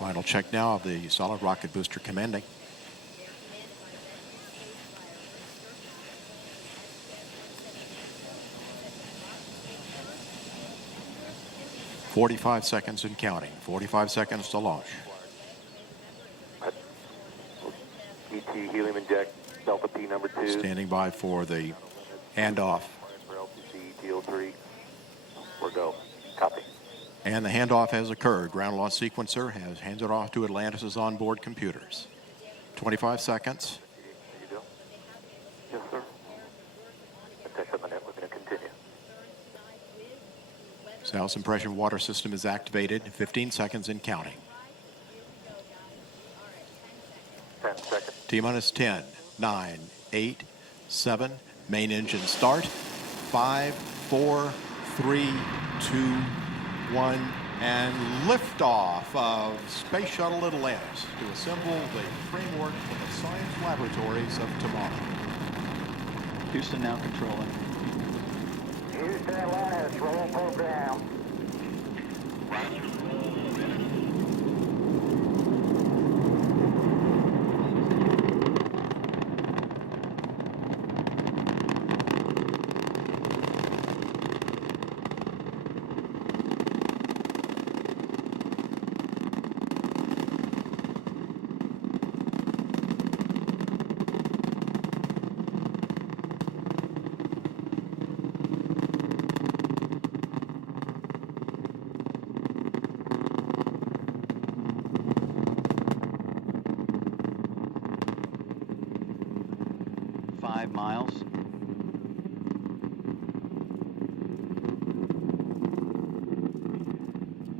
Final check now of the solid rocket booster commanding. "45 seconds and counting. 45 seconds to launch." ET helium inject, Delta P number 2. Standing by for the handoff. For LTC ETO3. We're go. Copy. And the handoff has occurred. Ground launch sequencer has handed off to Atlantis' onboard computers. 25 seconds. There you go. Yes, sir. Test up my net. We're going to continue. South impression water system is activated. 15 seconds and counting. 10 seconds. T-minus 10, 9, 8, 7. Main engine start. 5, 4, 3, 2, 1. And liftoff of Space Shuttle Atlantis to assemble the framework for the science laboratories of tomorrow. Houston now controlling. Houston, Atlantis, roll program. Miles.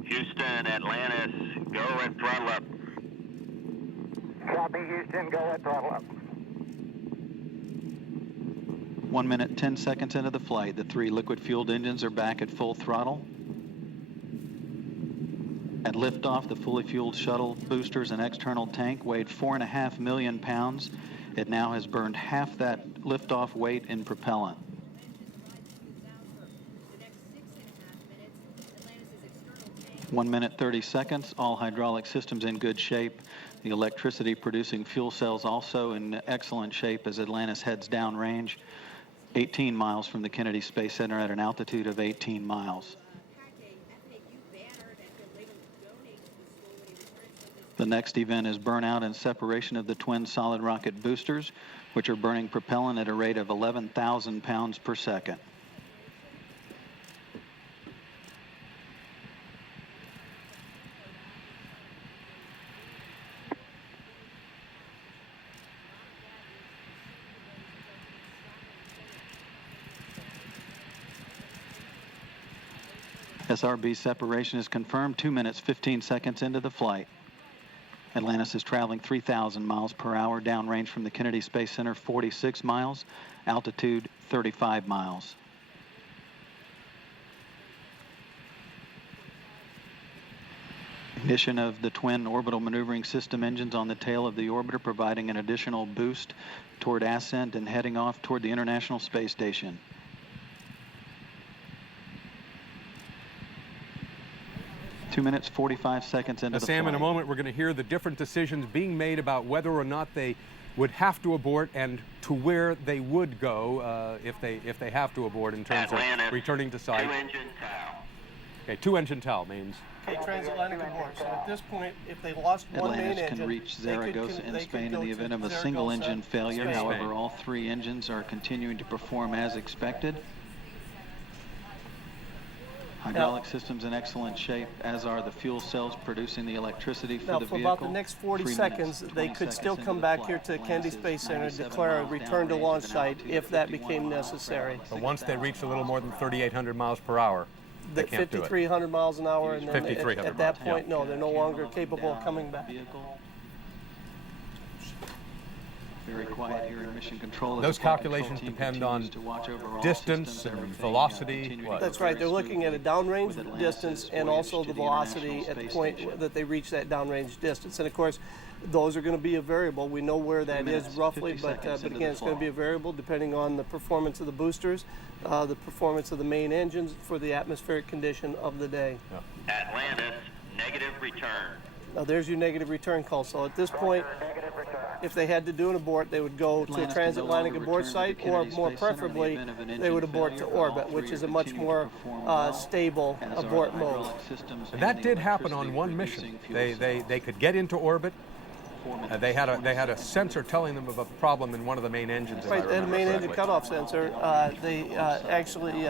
Houston, Atlantis, go at throttle up. Copy, Houston, go at throttle up. 1 minute, 10 seconds into the flight. The 3 liquid-fueled engines are back at full throttle. At liftoff, the fully fueled shuttle boosters and external tank weighed 4.5 million pounds. It now has burned half that liftoff weight in propellant. One minute, 30 seconds. All hydraulic systems in good shape. The electricity producing fuel cells also in excellent shape as Atlantis heads downrange, 18 miles from the Kennedy Space Center at an altitude of 18 miles. The next event is burnout and separation of the twin solid rocket boosters, which are burning propellant at a rate of 11,000 pounds per second. SRB separation is confirmed 2 minutes, 15 seconds into the flight. Atlantis is traveling 3,000 miles per hour, downrange from the Kennedy Space Center 46 miles, altitude 35 miles. Ignition of the twin orbital maneuvering system engines on the tail of the orbiter, providing an additional boost toward ascent and heading off toward the International Space Station. Two minutes, 45 seconds into the Sam, flight. in a moment, we're going to hear the different decisions being made about whether or not they would have to abort and to where they would go if they have to abort in terms Atlantis, of returning to site. 2-engine TOW. Okay, 2-engine TOW means. Okay, transatlantic abort. So at this point, if they lost one main Atlantis engine, can reach Zaragoza in Spain in the event of a single engine failure. Spain. However, all 3 engines are continuing to perform as expected. Hydraulic systems in excellent shape, as are the fuel cells producing the electricity for now, the for vehicle. about the next 40 3 seconds, minutes, they 20 could still seconds come into back the here to flight. Kennedy Atlantis Space is Center, 97 declare a miles return to downrange launch with an site altitude if of that 51 became miles. necessary. But once they reach a little more than 3,800 miles per hour, they can't do it. 5,300 miles an hour, and then 5,300 at that miles, point, no, they're no longer capable of coming back. Very quiet here in Mission Control. Those calculations depend on distance and velocity. That's right. They're looking at a downrange distance and also the velocity at the point that they reach that downrange distance. And of course, those are going to be a variable. We know where that is roughly, but again, it's going to be a variable depending on the performance of the boosters, the performance of the main engines for the atmospheric condition of the day. Atlantis, negative return. Now there's your negative return call. So at this point, if they had to do an abort, they would go to a transatlantic abort site, or more preferably, they would abort to orbit, which is a much more stable abort mode. That did happen on one mission. They could get into orbit. They had a sensor telling them of a problem in one of the main engines. Right, and a main engine cutoff sensor. They actually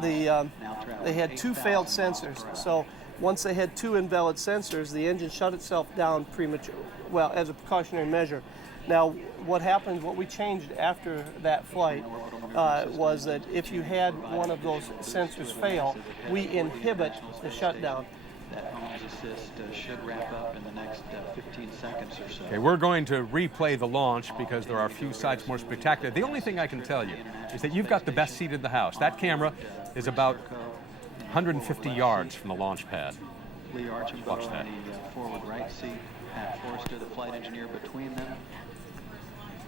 they had 2 failed sensors. So once they had 2 invalid sensors, the engine shut itself down premature. Well, as a precautionary measure. Now, what happened? What we changed after that flight was that if you had one of those sensors fail, we inhibit the shutdown. That Holmes assist should wrap up in the next 15 seconds or so. Okay, we're going to replay the launch because there are a few sites more spectacular. The only thing I can tell you is that you've got the best seat in the house. That camera is about 150 yards from the launch pad. Lee Archambault on the forward right seat, Pat Forrester, the flight engineer between them.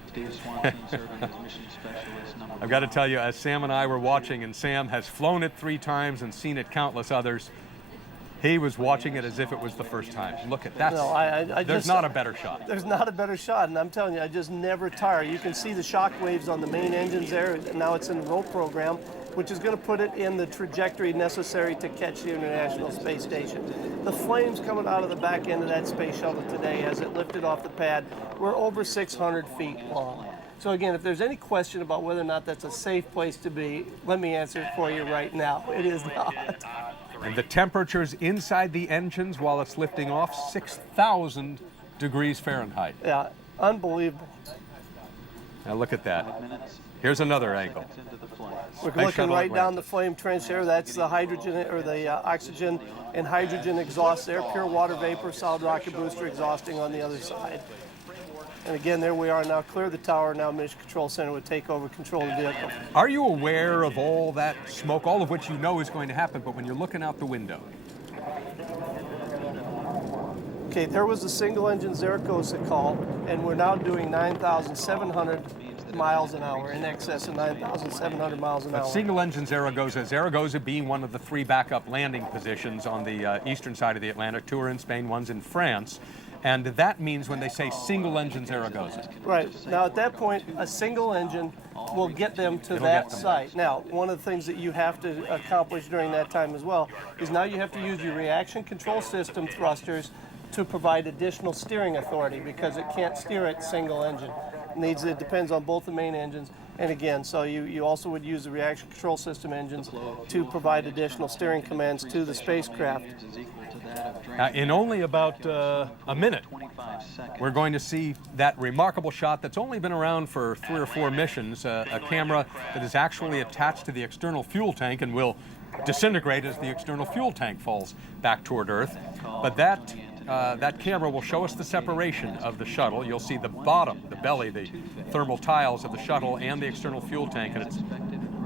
Steve Swanson serving as mission specialist number 1. I've got to tell you, as Sam and I were watching, and Sam has flown it 3 times and seen it countless others, he was watching it as if it was the first time. Look at that. No, there's not a better shot. There's not a better shot, and I'm telling you, I just never tire. You can see the shock waves on the main engines there, and now it's in the roll program, which is going to put it in the trajectory necessary to catch the International Space Station. The flames coming out of the back end of that space shuttle today as it lifted off the pad were over 600 feet long. So again, if there's any question about whether or not that's a safe place to be, let me answer it for you right now. It is not. And the temperatures inside the engines while it's lifting off, 6,000 degrees Fahrenheit. Yeah, unbelievable. Now look at that. Here's another angle. We're looking right down the flame trench there. That's the hydrogen or the oxygen and hydrogen exhaust there. Pure water vapor, solid rocket booster exhausting on the other side. And again, there we are now. Clear the tower. Now Mission Control Center would take over control of the vehicle. Are you aware of all that smoke, all of which you know is going to happen, but when you're looking out the window? Okay, there was a single engine Zaragoza call, and we're now doing 9,700 miles an hour, in excess of 9,700 miles an hour. Single engine Zaragoza being one of the 3 backup landing positions on the eastern side of the Atlantic. 2 are in Spain, 1's in France. And that means when they say single engine Zaragoza. Right. Now at that point, a single engine will get them to that site. Now, one of the things that you have to accomplish during that time as well is now you have to use your reaction control system thrusters to provide additional steering authority, because it can't steer it single engine. It depends on both the main engines. And again, so you also would use the reaction control system engines to provide additional steering commands to the spacecraft. In only about a minute, we're going to see that remarkable shot that's only been around for 3 or 4 missions, a camera that is actually attached to the external fuel tank and will disintegrate as the external fuel tank falls back toward Earth. But that camera will show us the separation of the shuttle. You'll see the bottom, the belly, the thermal tiles of the shuttle and the external fuel tank, and it's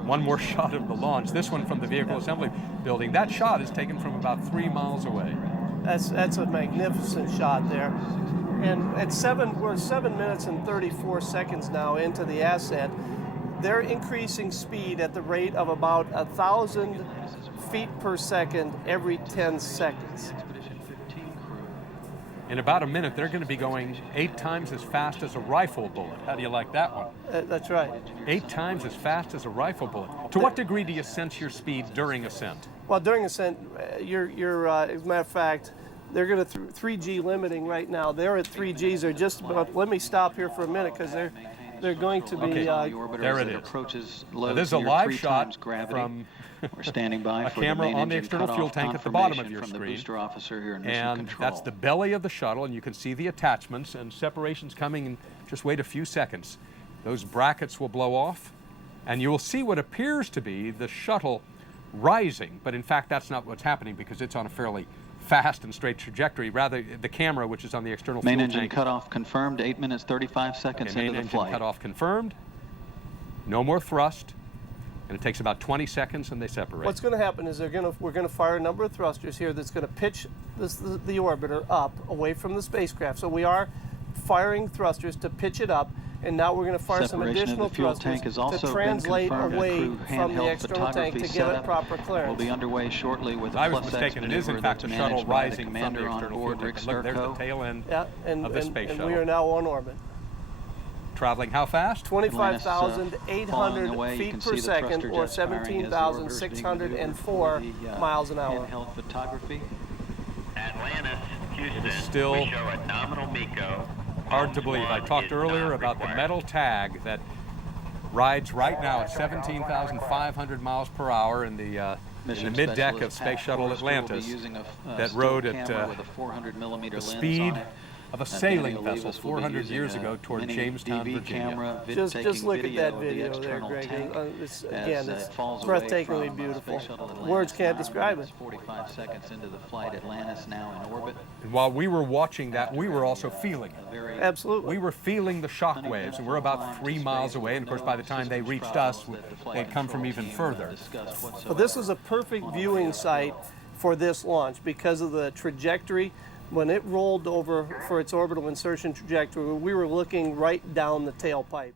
one more shot of the launch. This one from the vehicle assembly building. That shot is taken from about 3 miles away. That's a magnificent shot there. And we're 7 minutes and 34 seconds now into the ascent. They're increasing speed at the rate of about 1,000 feet per second every 10 seconds. In about a minute, they're going to be going 8 times as fast as a rifle bullet. How do you like that one? That's right. 8 times as fast as a rifle bullet. To what degree do you sense your speed during ascent? Well, during ascent, you're as a matter of fact, they're going to 3G limiting right now. They're at 3Gs. They're just about. Let me stop here for a minute because they're going to be. There it is. Approaches low. This is a live shot from We're standing by a for camera the main on the engine external fuel tank at the bottom of your from screen. The booster officer here in Mission And Control. that's the belly of the shuttle, and you can see the attachments and separations coming in. Just wait a few seconds. Those brackets will blow off, and you will see what appears to be the shuttle rising, but in fact that's not what's happening because it's on a fairly fast and straight trajectory. Rather, the camera, which is on the external main fuel engine tank, cutoff confirmed, 8 minutes 35 seconds main into the engine flight. cutoff confirmed. No more thrust, and it takes about 20 seconds, and they separate. What's going to happen is we're going to fire a number of thrusters here that's going to pitch the orbiter up away from the spacecraft. So we are firing thrusters to pitch it up, And now we're going to fire some Separation of additional the fuel thrusters tank has also to been translate confirmed. A away crew from the handheld external tank to photography give it setup proper will clearance. be underway shortly with a I was plus mistaken. X It is in maneuver fact that's a shuttle managed by the rising from the commander on external board fuel Rick tank. Look, there's the Sturko. tail end Yeah, of the space and shuttle. we are now on orbit. Traveling how fast? 25,800 Falling away. You feet can per see the second, thruster or jets firing as the orbiters being maneuvered 17,604 for the, miles an hour. handheld photography. Atlantis, Houston. Still we show a nominal MECO. Hard to believe. I talked earlier about the metal tag that rides right now at 17,500 miles per hour in the mid-deck of Space Shuttle Atlantis that rode at the speed of a sailing vessel 400 years ago toward Jamestown, Virginia. Just look at that video there, Greg. Again, it's breathtakingly beautiful. Words can't describe it. 45 seconds into the flight, Atlantis now in orbit. And while we were watching that, we were also feeling it. Absolutely. We were feeling the shock waves, and we're about 3 miles away, and of course by the time they reached us, they'd come from even further. Well, this is a perfect viewing site for this launch because of the trajectory. When it rolled over for its orbital insertion trajectory, we were looking right down the tailpipe.